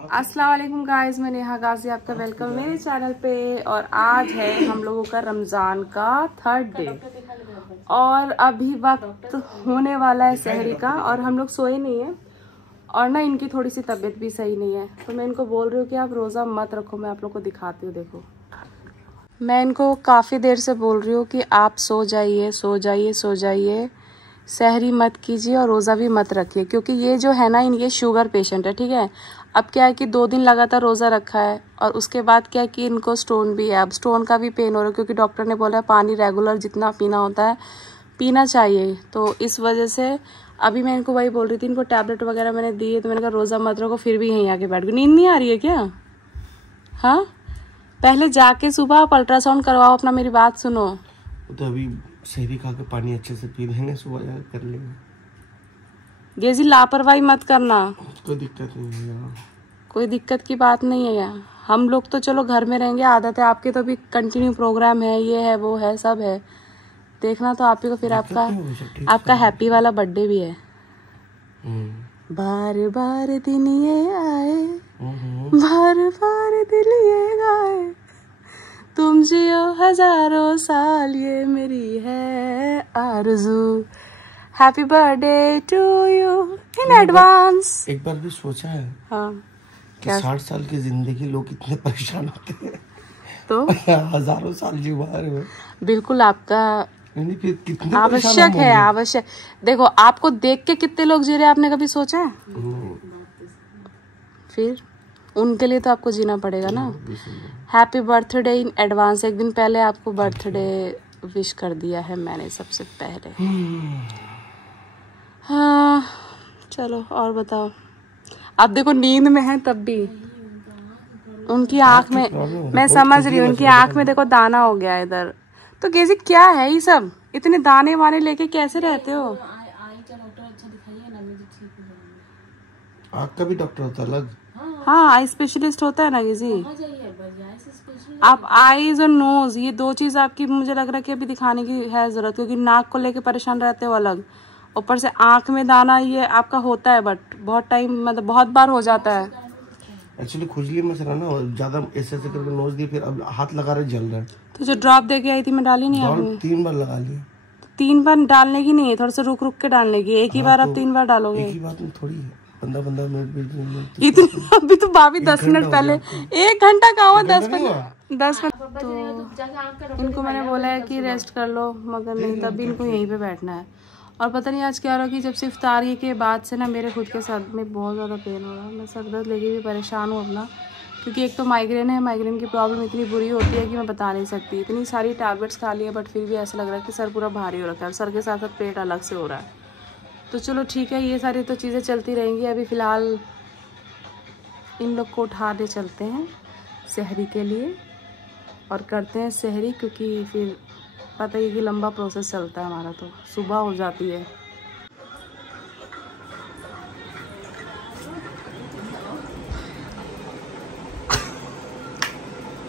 अस्सलाम वालेकुम गाइस, मैं नेहा गाजी आपका वेलकम मेरे चैनल पे। और आज है हम लोगों का रमज़ान का 3rd डे और अभी वक्त होने वाला है सहरी का और हम लोग सोए नहीं है और ना इनकी थोड़ी सी तबीयत भी सही नहीं है, तो मैं इनको बोल रही हूँ कि आप रोज़ा मत रखो। मैं आप लोग को दिखाती हूँ, देखो मैं इनको काफ़ी देर से बोल रही हूँ कि आप सो जाइए सो जाइए सो जाइए, सहरी मत कीजिए और रोज़ा भी मत रखिए, क्योंकि ये जो है ना ये शुगर पेशेंट है, ठीक है। अब क्या है कि 2 दिन लगातार रोज़ा रखा है और उसके बाद क्या है कि इनको स्टोन भी है। अब स्टोन का भी पेन हो रहा है क्योंकि डॉक्टर ने बोला है पानी रेगुलर जितना पीना होता है पीना चाहिए, तो इस वजह से अभी मैं इनको वही बोल रही थी। इनको टैबलेट वगैरह मैंने दी है, तो मैंने कहा रोज़ा मत रखो, फिर भी यहीं आके बैठ गई। नींद नहीं आ रही है क्या? हाँ, पहले जाके सुबह आप अल्ट्रासाउंड करवाओ अपना, मेरी बात सुनो। तो अभी सहरी खा के पानी अच्छे से पी लेंगे, सुबह जाकर कर लेंगे। गेजी लापरवाही मत करना, कोई दिक्कत नहीं है यार, कोई दिक्कत की बात नहीं है यार। हम लोग तो चलो घर में रहेंगे, आदत है। आपके तो भी कंटिन्यू प्रोग्राम है, ये है वो है सब है, देखना तो आप ही को। फिर आपका हैप्पी वाला बर्थडे भी है। बार बार दिन ये आए, बार बार दिल ये गाए, तुम जियो हजारों साल ये मेरी है आरज़ू। Happy birthday to you in advance. एक बार भी सोचा है हाँ कि 60 साल की जिंदगी लोग कितने परेशान होते हैं, तो हजारों साल जीवा रहे हो। बिल्कुल आपका फिर कितने आवश्यक है, आवश्यक। देखो आपको देख के कितने लोग जी रहे हैं, आपने कभी सोचा है? फिर उनके लिए तो आपको जीना पड़ेगा ना। Happy birthday in advance. एक दिन पहले आपको बर्थडे विश कर दिया है मैंने सबसे पहले। हाँ चलो और बताओ। अब देखो नींद में है तब भी उनकी आंख में, मैं समझ रही हूँ उनकी आंख में देखो दाना हो गया है इधर। तो कैसे क्या है ये सब, इतने दाने वाने लेके कैसे रहते हो? आँख का भी डॉक्टर होता है अलग? हाँ, आई स्पेशलिस्ट होता है ना किसी। आप आईज और नोज, ये 2 चीज आपकी मुझे लग रहा है कि अभी दिखाने की है जरूरत, क्योंकि नाक को लेके परेशान रहते हो अलग, ऊपर से आंख में दाना ये आपका होता है, बट बहुत टाइम मतलब बहुत बार हो जाता है। एक्चुअली खुजली में ना ज्यादा ऐसे करके नोज दी, फिर अब हाथ लगा रहे जल रहा है। तो जो ड्रॉप दे के आई थी मैं डाली नहीं आपने? 3 बार लगा लिया। 3 बार डालने की नहीं है, थोड़ा सा रुक रुक के डालने की। एक ही बार आप 3 बार डालोगे? एक ही बात में थोड़ी है, 15 मिनट इतना। अभी तो भाभी 10 मिनट पहले, 1 घंटा का हुआ, 10 मिनट। तो इनको मैंने बोला है कि रेस्ट कर लो, मगर नहीं, तभी इनको यहीं पे बैठना है। और पता नहीं आज क्या हो रहा कि जब से इफ्तारी के बाद से ना मेरे खुद के सर में बहुत ज़्यादा पेन हो रहा है। मैं सर दर्द लेके भी परेशान हूँ अपना, क्योंकि एक तो माइग्रेन है। माइग्रेन की प्रॉब्लम इतनी बुरी होती है कि मैं बता नहीं सकती। इतनी सारी टैबलेट्स खा ली है बट फिर भी ऐसा लग रहा है कि सर पूरा भारी हो रखा है, सर के साथ साथ पेट अलग से हो रहा है। तो चलो ठीक है, ये सारी तो चीज़ें चलती रहेंगी। अभी फ़िलहाल इन लोग को उठाने चलते हैं सहरी के लिए और करते हैं सहरी, क्योंकि फिर पता ही कि लंबा प्रोसेस चलता है हमारा, तो सुबह हो जाती है।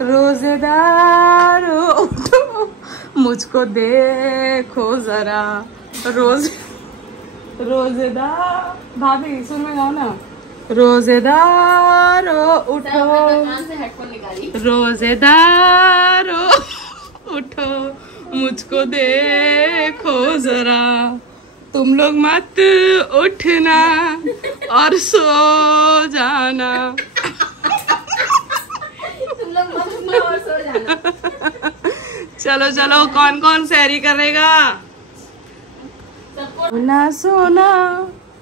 रोजेदार उठो मुझको देखो जरा, रोजेदार भाभी सुन में गाओ ना। रोजेदार उठो, रोजेदार उठो मुझको देखो जरा, तुम लोग मत उठना और सो जाना, तुम लोग मत उठना और सो जाना। चलो चलो, कौन कौन सहरी करेगा? सोना सोना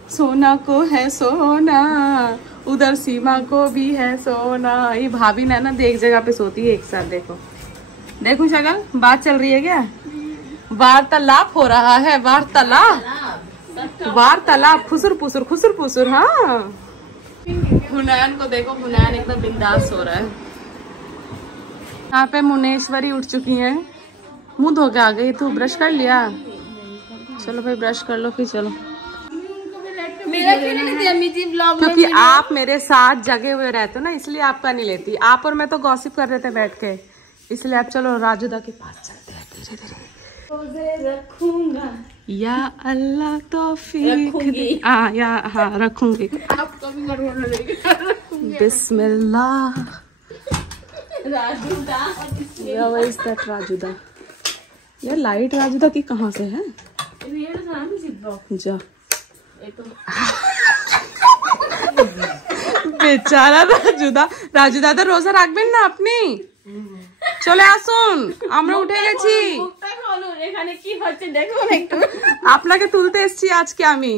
सोना को है सोना, उधर सीमा को भी है सोना। ये भाभी ना देख जगह पे सोती है एक साथ। देखो देखो शक्ल, बात चल रही है क्या? वार्तालाप हो रहा है, वार्तालाप फुसुर फुसुर खुसुर फुसुर। हाँ, हुनैन को देखो, हुनैन एकदम बिंदास हो रहा है। यहाँ पे मुनेश्वरी उठ चुकी है, मुंह धो के आ गई। तू ब्रश कर लिया? चलो भाई ब्रश कर लो फिर चलो। मेरा क्यों नहीं लेती अम्मी जी व्लॉग? क्योंकि आप मेरे साथ जगे हुए रहते हो ना, इसलिए आपका नहीं लेती। आप और मैं तो गॉसिप कर रहे थे बैठ के, इसलिए आप चलो राजुदा के पास चलते हैं धीरे धीरे। रखूंगा या अल्लाह तौफीक। हाँ रखूंगी। आप कभी बिस्मिल्लाह। राजूदा यार, लाइट राजूदा की कहाँ से है? जा बेचारा রাজুদা তো রোজা রাখবেন না আপনি? চলে আসুন, আমরা উঠে গেছি। এখানে কি হচ্ছে দেখুন একটু। আপনাকে তুলতে এসেছি আজকে আমি,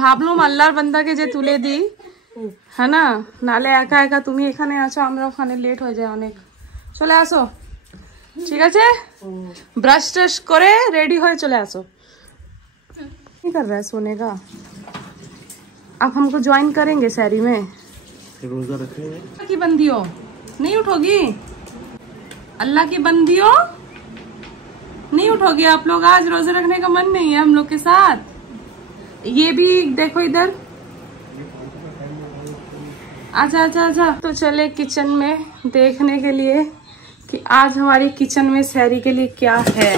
ভাবলাম আল্লাহর বান্দাকে যে তুলে দিই, হ্যাঁ না, নালে একা একা তুমি এখানে আছো, আমরা ওখানে লেট হয়ে যায় অনেক। চলে আসো, ঠিক আছে? ব্রাশ ট্রাশ করে रेडी হয়ে চলে আসো। क्या कर रहा है? सोने का। आप हमको ज्वाइन करेंगे शहरी में? रोजा रखेंगे। की बंदी हो, नहीं उठोगी? अल्लाह की बंदी हो, नहीं उठोगी आप लोग? आज रोजा रखने का मन नहीं है हम लोग के साथ? ये भी देखो इधर, आजा आजा आजा। तो चले किचन में देखने के लिए कि आज हमारी किचन में शहरी के लिए क्या है।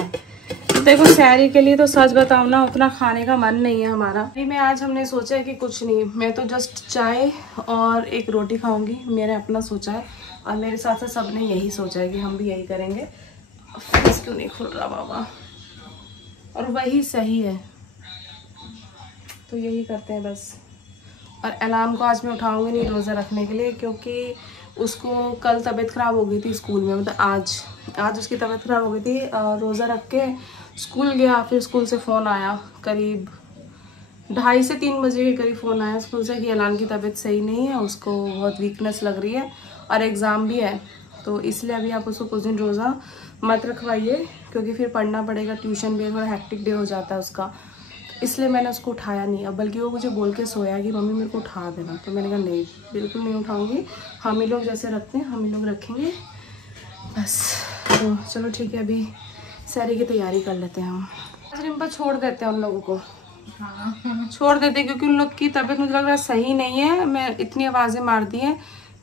देखो शहरी के लिए तो सच बताऊं ना, उतना खाने का मन नहीं है हमारा। में आज हमने सोचा है कि कुछ नहीं, मैं तो जस्ट चाय और एक रोटी खाऊंगी, मैंने अपना सोचा है, और मेरे साथ साथ सबने यही सोचा है कि हम भी यही करेंगे। फ्रिज क्यों नहीं खुल रहा बाबा? और वही सही है, तो यही करते हैं बस। और एलान को आज मैं उठाऊंगी नहीं रोज़ा रखने के लिए, क्योंकि उसको कल तबीयत ख़राब हो गई थी स्कूल में, मतलब आज उसकी तबीयत ख़राब हो गई थी। रोज़ा रख के स्कूल गया, फिर स्कूल से फ़ोन आया करीब 2:30 से 3 बजे के करीब फ़ोन आया स्कूल से कि एलान की तबीयत सही नहीं है, उसको बहुत वीकनेस लग रही है और एग्ज़ाम भी है, तो इसलिए अभी आप उसको कुछ दिन रोज़ा मत रखवाइए, क्योंकि फिर पढ़ना पड़ेगा, ट्यूशन भी थोड़ा हैक्टिक डे हो जाता है उसका। इसलिए मैंने उसको उठाया नहीं। अब बल्कि वो मुझे बोल के सोया कि मम्मी मेरे को उठा देना, तो मैंने कहा नहीं, बिल्कुल नहीं उठाऊंगी, हम ही लोग जैसे रखते हैं हम ही लोग रखेंगे बस। तो चलो ठीक है, अभी सारी की तैयारी कर लेते हैं हम। आज रिम्पा छोड़ देते हैं उन लोगों को, छोड़ देते हैं, क्योंकि उन लोग की तबीयत मुझे लग रहा है सही नहीं है। मैं इतनी आवाज़ें मार दी हैं,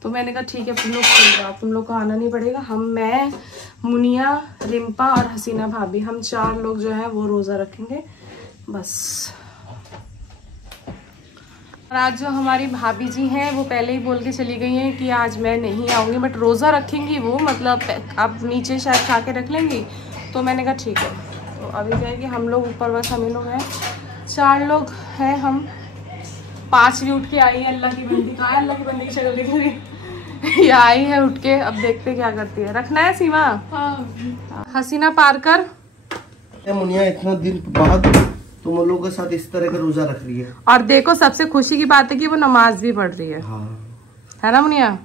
तो मैंने कहा ठीक है तुम लोग खेल जाओ, तुम लोग को आना नहीं पड़ेगा। मैं, मुनिया, रिम्पा और हसीना भाभी, हम 4 लोग जो है वो रोज़ा रखेंगे बस। और आज जो हमारी भाभी जी हैं वो पहले ही बोल के चली गई हैं कि आज मैं नहीं आऊँगी, बट रोज़ा रखेंगी वो, मतलब अब नीचे शायद खा के रख लेंगी। तो मैंने कहा ठीक है। तो अभी क्या है कि हम लोग ऊपर बस हम ही लोग हैं, 4 लोग हैं हम। 5 उठ के आई है, अल्लाह की बंदी। कहाँ है अल्लाह की बंदी की शक्ल दिख रही? ये आई है उठ के, अब देखते क्या करती है। रखना है सीमा? हाँ। हसीना पार कर। मुनिया इतना दिन बाद तुम लोगों के साथ इस तरह का रोजा रख रही है, और देखो सबसे खुशी की बात है कि वो नमाज भी पढ़ रही है। हाँ। है ना मुनिया?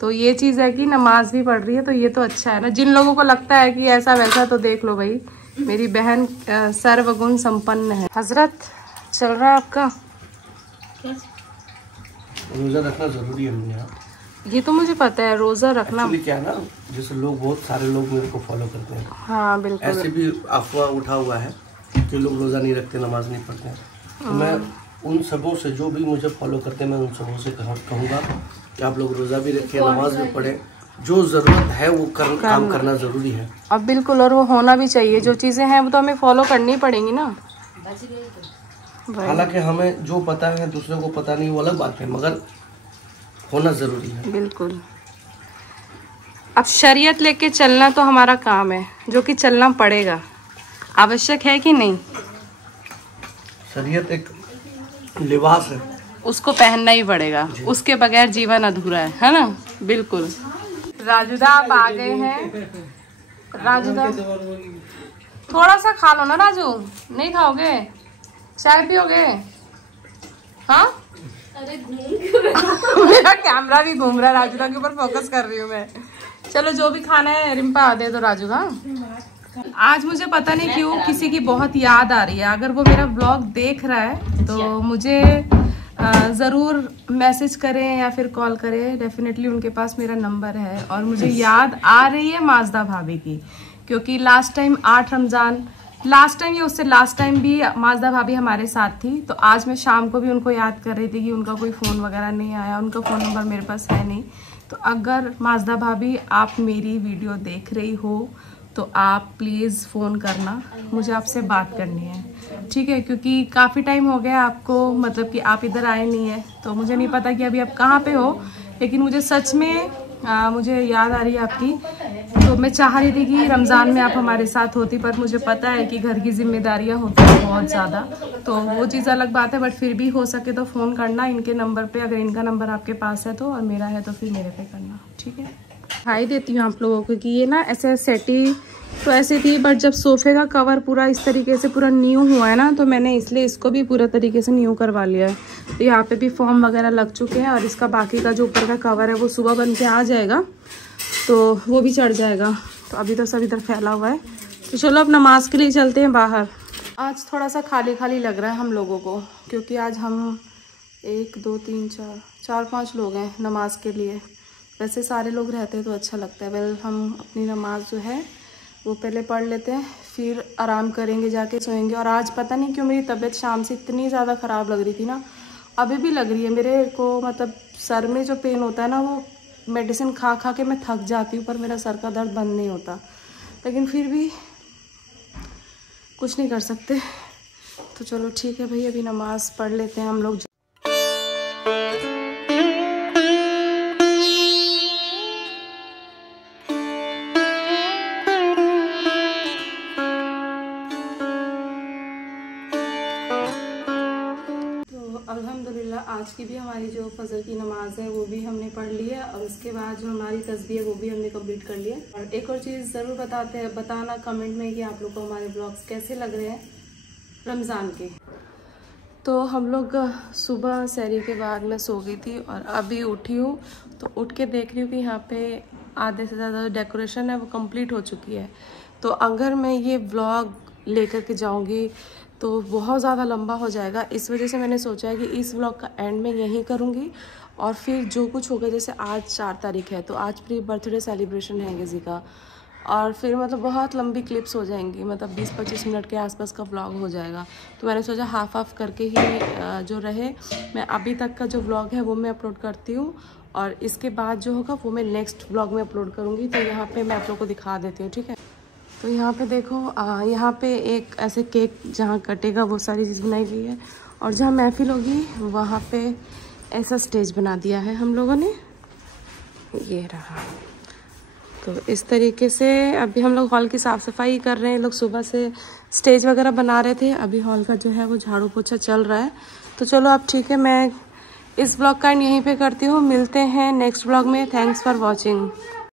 तो ये चीज है कि नमाज भी पढ़ रही है, तो ये तो अच्छा है ना। जिन लोगों को लगता है कि ऐसा वैसा, तो देख लो भाई, मेरी बहन सर्वगुण संपन्न है। हजरत चल रहा है आपका? रोजा रखना जरूरी है मुनिया। ये तो मुझे पता है, रोजा रखना क्या है ना, जैसे लोग, बहुत सारे लोग मेरे को फॉलो करते हैं। हाँ बिल्कुल। ऐसे भी अफवाह उठा हुआ है कि लोग रोजा नहीं रखते, नमाज नहीं पढ़ते हैं। तो मैं उन सबों से, जो भी मुझे फॉलो करते हैं, मैं उन सबों से कहूँगा कि आप लोग रोजा भी रखें, नमाज भी पढ़ें, जो जरूरत है वो काम करना जरूरी है। अब बिल्कुल, और वो होना भी चाहिए। जो चीजें हैं वो तो हमें फॉलो करनी पड़ेंगी ना। हालांकि हमें जो पता है दूसरों को पता नहीं, वो अलग बात है, मगर होना जरूरी है। बिल्कुल। अब शरीयत लेके चलना तो हमारा काम है, जो कि चलना पड़ेगा, आवश्यक है कि नहीं? शरीयत एक लिबास है, उसको पहनना ही पड़ेगा, उसके बगैर जीवन अधूरा है ना? बिल्कुल। राजूदा आप आ गए हैं। राजूदा थोड़ा सा खा लो ना राजू, नहीं खाओगे? चाय पियोगे? हाँ? अरे मेरा कैमरा भी घूम रहा है, राजूदा के ऊपर फोकस कर रही हूँ मैं। चलो जो भी खाना है रिम्पा दे दो राजू। हाँ, आज मुझे पता नहीं क्यों किसी की बहुत याद आ रही है। अगर वो मेरा ब्लॉग देख रहा है तो मुझे ज़रूर मैसेज करें या फिर कॉल करें। डेफिनेटली उनके पास मेरा नंबर है। और मुझे याद आ रही है माजदा भाभी की, क्योंकि last time 8 Ramzan, last time या उससे लास्ट टाइम भी माजदा भाभी हमारे साथ थी। तो आज मैं शाम को भी उनको याद कर रही थी कि उनका कोई फ़ोन वगैरह नहीं आया, उनका फ़ोन नंबर मेरे पास है नहीं। तो अगर माजदा भाभी आप मेरी वीडियो देख रही हो तो आप प्लीज़ फ़ोन करना, मुझे आपसे बात करनी है, ठीक है? क्योंकि काफ़ी टाइम हो गया आपको, मतलब कि आप इधर आए नहीं है, तो मुझे नहीं पता कि अभी आप कहाँ पे हो, लेकिन मुझे सच में मुझे याद आ रही है आपकी। तो मैं चाह रही थी कि रमज़ान में आप हमारे साथ होती, पर मुझे पता है कि घर की जिम्मेदारियां होती हैं बहुत ज़्यादा, तो वो चीज़ अलग बात है। बट फिर भी हो सके तो फ़ोन करना इनके नंबर पे, अगर इनका नंबर आपके पास है तो, और मेरा है तो फिर मेरे पे करना, ठीक है? दिखाई देती हूँ आप लोगों को कि ये ना ऐसे सेटी तो ऐसे थी, बट जब सोफे का कवर पूरा इस तरीके से पूरा न्यू हुआ है ना, तो मैंने इसलिए इसको भी पूरा तरीके से न्यू करवा लिया है। तो यहाँ पे भी फॉर्म वगैरह लग चुके हैं, और इसका बाकी का जो ऊपर का कवर है वो सुबह बन के आ जाएगा, तो वो भी चढ़ जाएगा। तो अभी तो सब इधर फैला हुआ है। तो चलो अब नमाज के लिए चलते हैं बाहर। आज थोड़ा सा खाली खाली लग रहा है हम लोगों को, क्योंकि आज हम 1 2 3 4 5 लोग हैं नमाज के लिए। वैसे सारे लोग रहते हैं तो अच्छा लगता है। वेल, हम अपनी नमाज जो है वो पहले पढ़ लेते हैं, फिर आराम करेंगे, जाके सोएंगे। और आज पता नहीं क्यों मेरी तबीयत शाम से इतनी ज़्यादा ख़राब लग रही थी ना, अभी भी लग रही है मेरे को। मतलब सर में जो पेन होता है ना, वो मेडिसिन खा खा के मैं थक जाती हूँ, पर मेरा सर का दर्द बंद नहीं होता। लेकिन फिर भी कुछ नहीं कर सकते। तो चलो ठीक है भाई, अभी नमाज़ पढ़ लेते हैं हम लोग। अल्हम्दुलिल्लाह आज की भी हमारी जो फजर की नमाज है वो भी हमने पढ़ ली है, और उसके बाद जो हमारी तस्बीह है वो भी हमने कंप्लीट कर लिया। और एक और चीज़ ज़रूर बताना कमेंट में कि आप लोग को हमारे ब्लॉग्स कैसे लग रहे हैं रमज़ान के। तो हम लोग सुबह सहरी के बाद मैं सो गई थी, और अभी उठी हूँ तो उठ के देख रही हूँ कि यहाँ पे आधे से ज़्यादा डेकोरेशन है वो कंप्लीट हो चुकी है। तो अगर मैं ये व्लॉग लेकर के जाऊँगी तो बहुत ज़्यादा लंबा हो जाएगा, इस वजह से मैंने सोचा है कि इस व्लॉग का एंड में यहीं करूँगी। और फिर जो कुछ होगा, जैसे आज 4 तारीख है तो आज प्री बर्थडे सेलिब्रेशन है किसी का, और फिर मतलब बहुत लंबी क्लिप्स हो जाएंगी, मतलब 20-25 मिनट के आसपास का व्लॉग हो जाएगा। तो मैंने सोचा हाफ करके ही जो रहे, मैं अभी तक का जो व्लॉग है वो मैं अपलोड करती हूँ, और इसके बाद जो होगा वो मैं नेक्स्ट व्लॉग में अपलोड करूँगी। तो यहाँ पे मैं आप लोग को दिखा देती हूँ, ठीक है? तो यहाँ पे देखो, यहाँ पे एक ऐसे केक जहाँ कटेगा वो सारी चीज़ बनाई गई है, और जहाँ महफिल होगी वहाँ पे ऐसा स्टेज बना दिया है हम लोगों ने, ये रहा। तो इस तरीके से अभी हम लोग हॉल की साफ़ सफाई कर रहे हैं। लोग सुबह से स्टेज वगैरह बना रहे थे, अभी हॉल का जो है वो झाड़ू पोछा चल रहा है। तो चलो अब ठीक है, मैं इस ब्लॉग का यहीं पे करती हूँ, मिलते हैं नेक्स्ट ब्लॉग में। Thanks for watching.